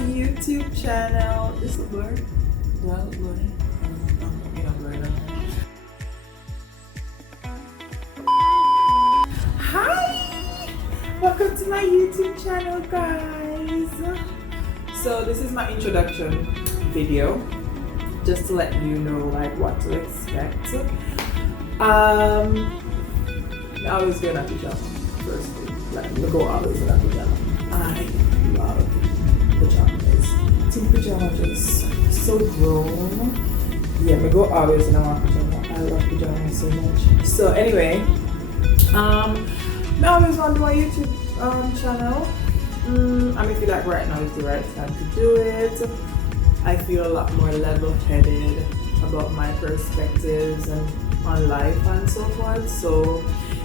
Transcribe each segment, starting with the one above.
YouTube channel. This is blurred. Well, blurred. Hi! Welcome to my YouTube channel, guys. So this is my introduction video, just to let you know like what to expect. I always get a pajama first thing. Like we go always in a pajama. I love pajamas. Team pajama just so grown. Yeah, we go always in a pajama. I love pajamas so much. So anyway, I always want to do my YouTube channel. I feel like right now is the right time to do it. I feel a lot more level-headed about my perspectives and on life and so forth. So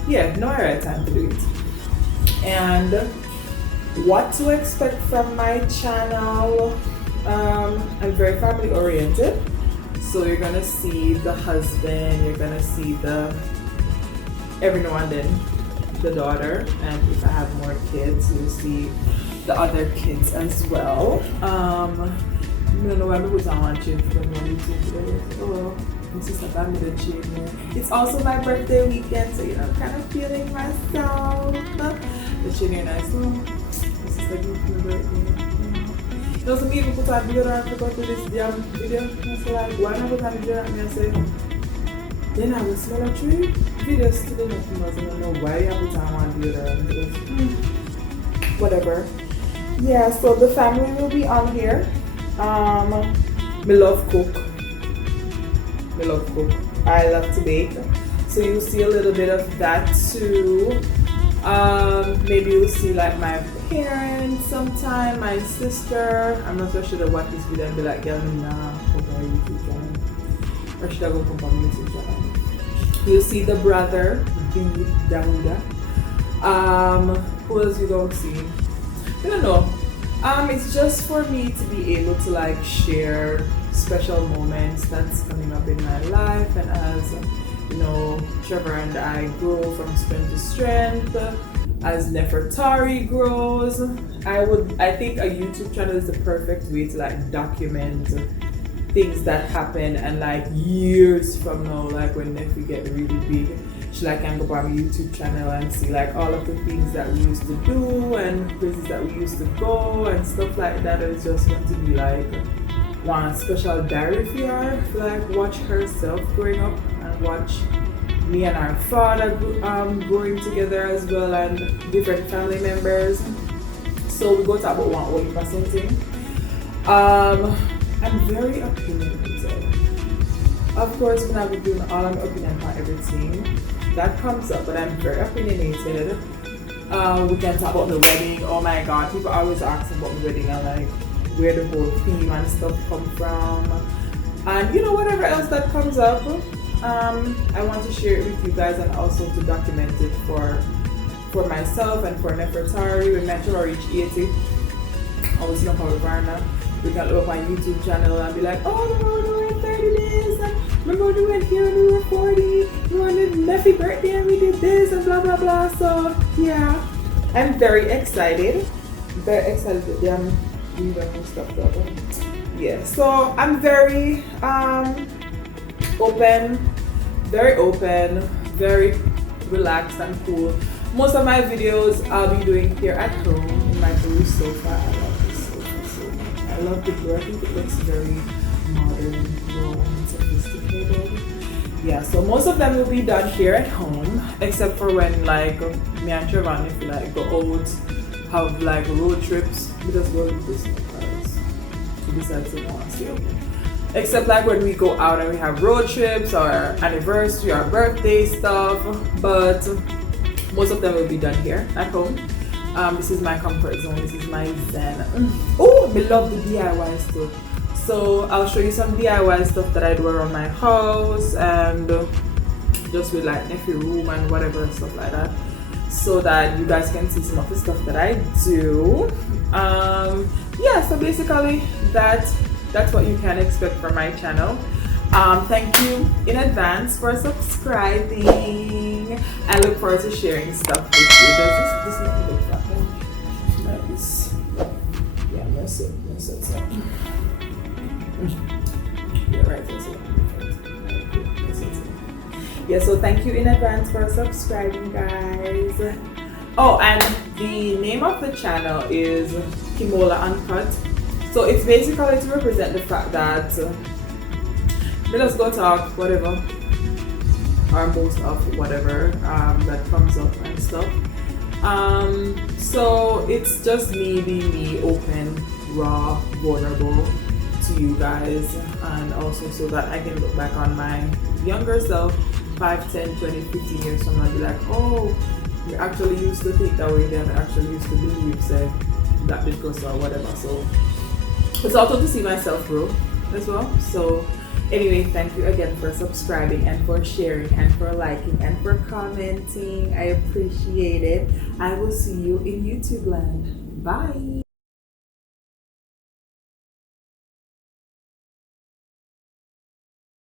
yeah, no right time to do it. And what to expect from my channel? I'm very family oriented. So you're gonna see the husband, you're gonna see the every now and then the daughter, and if I have more kids, you'll see the other kids as well. I don't know why because I want to change from my YouTube today. Oh, this is a family change. It's also my birthday weekend, so I'm kind of feeling myself. The children are nice. Oh, this is like my birthday. You know, some people put on video and I go to this damn video. I say like, why not put on video and I say, then I will smell a tree. Video still nothing else. I don't know why you put on one video and whatever. Yeah, so the family will be on here. Me love cook. I love to bake. So you'll see a little bit of that too. Maybe you'll see like my parents sometime, my sister. I'm not so sure to watch this video and be like, girl, nah, come on YouTube channel. Or should I go come on YouTube channel? You'll see the brother, Big Dauda. Who else you gonna see? I don't know. It's just for me to be able to like share special moments that's coming up in my life, and as you know, Trevor and I grow from strength to strength, as Nefertari grows, I think a YouTube channel is the perfect way to like document things that happen, and like years from now, like when Nefi get really big, she like can go on my YouTube channel and see like all of the things that we used to do and places that we used to go and stuff like that. It's just going to be like one special diary for her, like watch herself growing up and watch me and our father growing together as well, and different family members. So we go talk about one only person thing. I'm very opinionated. Of course, when I'm doing all of my opinion on everything that comes up, but I'm very opinionated. We can talk about the wedding. Oh my god, people always ask about the wedding and like where the whole theme and stuff come from, and you know, whatever else that comes up, I want to share it with you guys, and also to document it for myself and for Nefertari. When Metro reach 80, I was in Varna. We can look up my YouTube channel and be like, oh, remember we were 30 days, and remember we went here when we were 40, we wanted Neffy's birthday and we did this and blah blah blah. So yeah, I'm very excited that they're doing stuff. Yeah, so I'm very open, very relaxed and cool. Most of my videos I'll be doing here at home in my blue sofa. I love this sofa so much. I love the blue. I think it looks very modern, raw, and sophisticated. Yeah, so most of them will be done here at home, except for when like me and Trevor, if we like go out, have like road trips. We just go with this because we decide to want to stay open. Except like when we go out and we have road trips or anniversary or birthday stuff, but most of them will be done here at home. This is my comfort zone. This is my zen. Oh, I love the DIY stuff. So I'll show you some DIY stuff that I do around my house, and just with like Neffy room and whatever stuff like that, so that you guys can see some of the stuff that I do. Yeah, so basically that's what you can expect from my channel. Thank you in advance for subscribing. I look forward to sharing stuff with you. Does this not look fat? Like this. Yeah, That's it. Yeah, right. That's it. Yeah, so thank you in advance for subscribing, guys. Oh, and the name of the channel is Kimola Uncut. So it's basically to represent the fact that let us go talk whatever, or most of whatever that comes up and stuff. So it's just me being me, open, raw, vulnerable to you guys, and also so that I can look back on my younger self 5, 10, 20, 15 years from now and be like, oh, we actually used to think that way, then I actually used to believe say that did go so or whatever. So it's also to see myself grow as well. So anyway, thank you again for subscribing and for sharing and for liking and for commenting. I appreciate it. I will see you in YouTube land. Bye.